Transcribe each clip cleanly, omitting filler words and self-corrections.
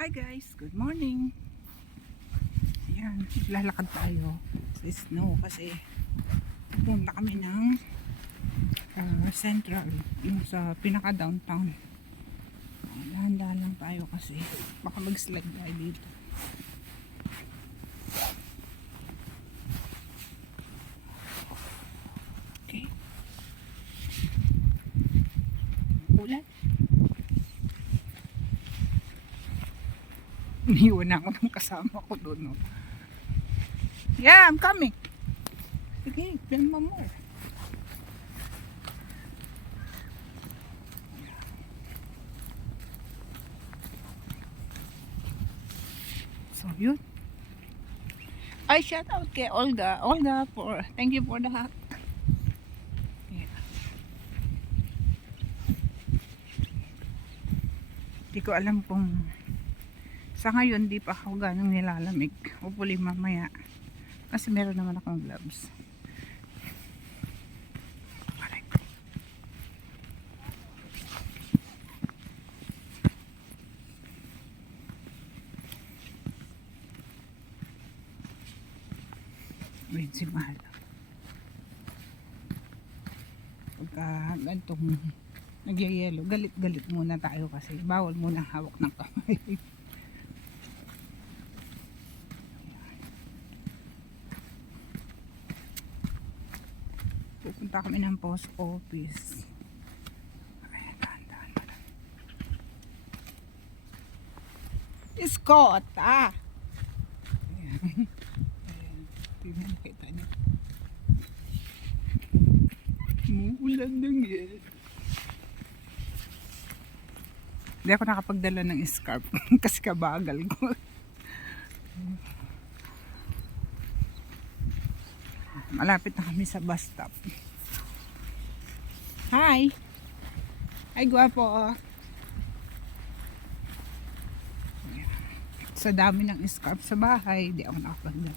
Hi guys, good morning. Ayan, lalakad tayo sa snow kasi pupunta kami ng Central, yung sa pinaka downtown. Dahan-dahan lang tayo kasi baka mag-slide tayo dito. Okay. Ulan. Iniwan na ako ng kasama ko doon. No? Yeah, I'm coming. Sige, film mo more. So, yun. I shout out kay Olga. Olga, thank you for the hat. Yeah. Di ko alam kung sa ngayon di pa ako ganong nilalamig. Hopefully mamaya. Kasi meron naman akong gloves. Wait, si Mahal. Pagka gantong nagyayelo, galit-galit muna tayo kasi bawal muna hawak ng kamay. Pupunta kami ng post office. Ayan, dahan-dahan. Scott, ah! Ayan. Ayan. Tingnan, nakita niyo. Umuulan lang yan. Hindi ako nakapagdala ng scarf kasi kabagal ko. Malapit na kami sa bus stop. Hi! Hi, guwapo. Sa dami ng scarf sa bahay, di ako nakapagdala.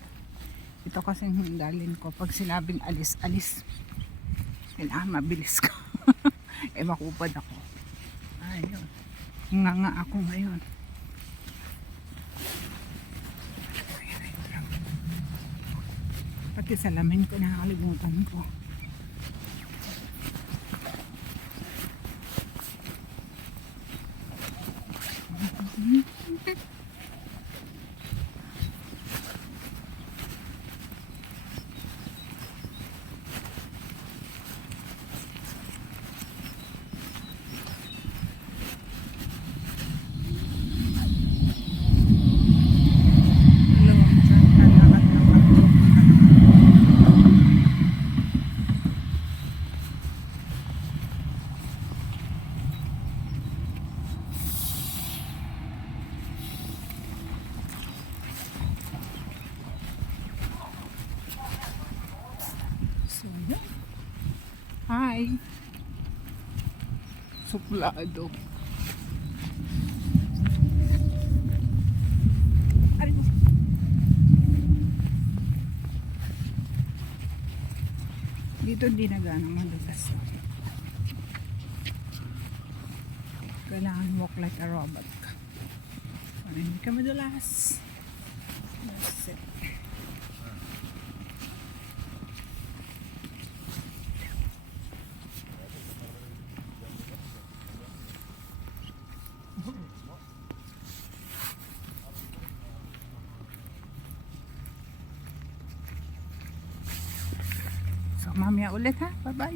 Ito kasi yung dalin ko. Pag sinabing alis, alis. Kailangan mabilis ko. Makupad ako. Ayun. Nga ako ngayon. Pati salamin ko, nakakalimutan ko. Hi. Suplado. Dito di na ganang madulas. Kailangan walk like a robot. Para hindi ka madulas. That's it. So, mamaya ulit ha. Bye-bye.